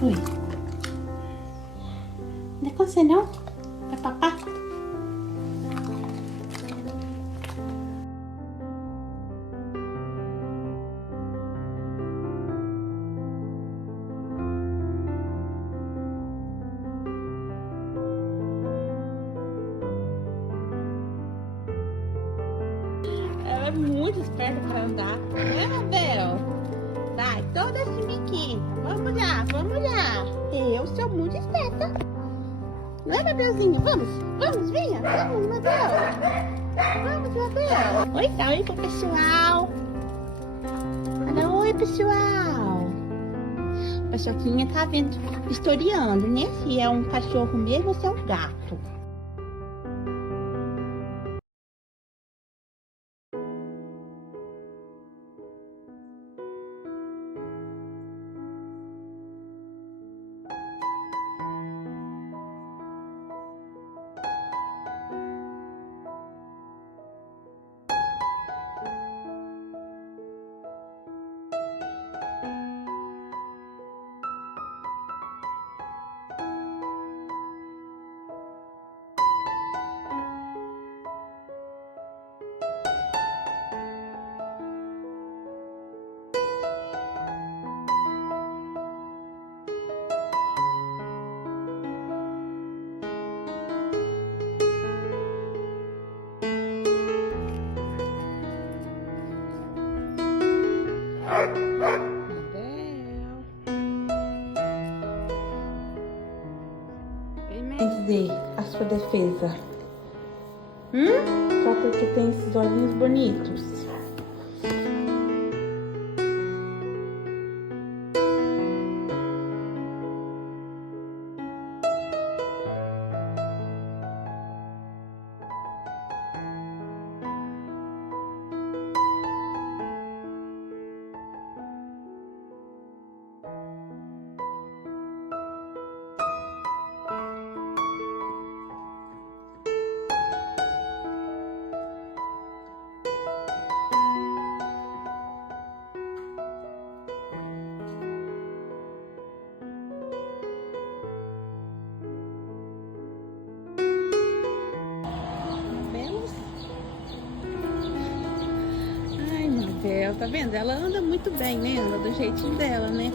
Oi. Não é com você não? É papá? Ela é muito esperta pra andar. Não é, Mabel? Vai, toda chimiquinha. Vamos lá, vamos lá. Eu sou muito esperta. Não é, Mabelzinho? Vamos, vamos, vinha. Vamos, Mabel. Vamos, Mabel. Oi, dá oi pro pessoal. Fala oi, pessoal. A Paçoquinha tá vendo, historiando, né? Se é um cachorro mesmo ou se é um gato. Dizer a sua defesa? Só porque tem esses olhinhos bonitos? Tá vendo? Ela anda muito bem, né? Anda do jeitinho dela, né?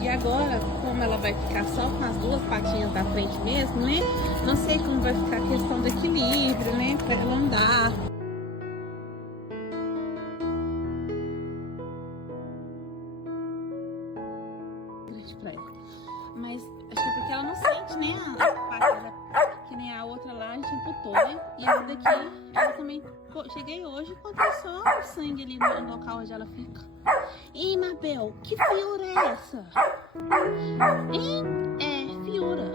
E agora, como ela vai ficar só com as duas patinhas da frente mesmo, né? Não sei como vai ficar a questão do equilíbrio, né? Pra ela andar. Mas acho que é porque ela não sente, né? As patas, que nem a outra lá, a gente amputou, né? E essa daqui, ela também... Cheguei hoje e encontrei só o sangue ali no local onde ela fica. Ih, Mabel, que fiura é essa? Hein? É, fiura.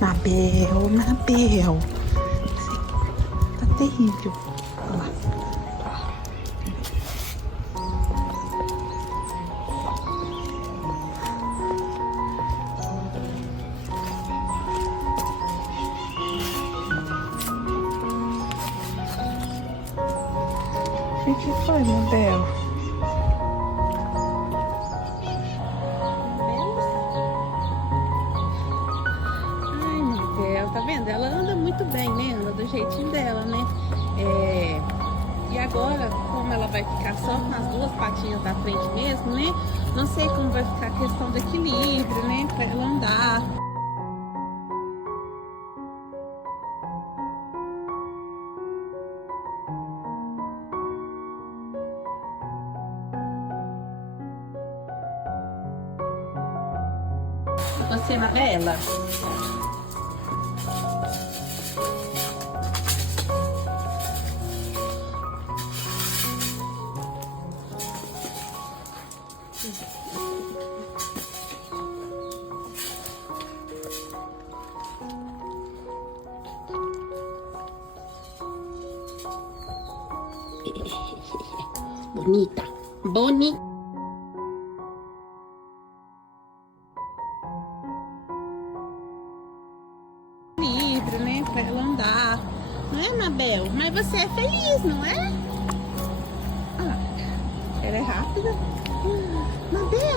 Mabel, Mabel. Tá terrível. Olha lá. O que foi, Mabel? Ai, Mabel, tá vendo? Ela anda muito bem, né? Anda do jeitinho dela, né? E agora, como ela vai ficar só com as duas patinhas da frente mesmo, né? Não sei como vai ficar a questão do equilíbrio, né? Pra ela andar. Você, Anabela? Bonita, bonita. Livre, né? Pra ela andar. Não é, Mabel? Mas você é feliz, não é? Ah, ela é rápida. Mabel!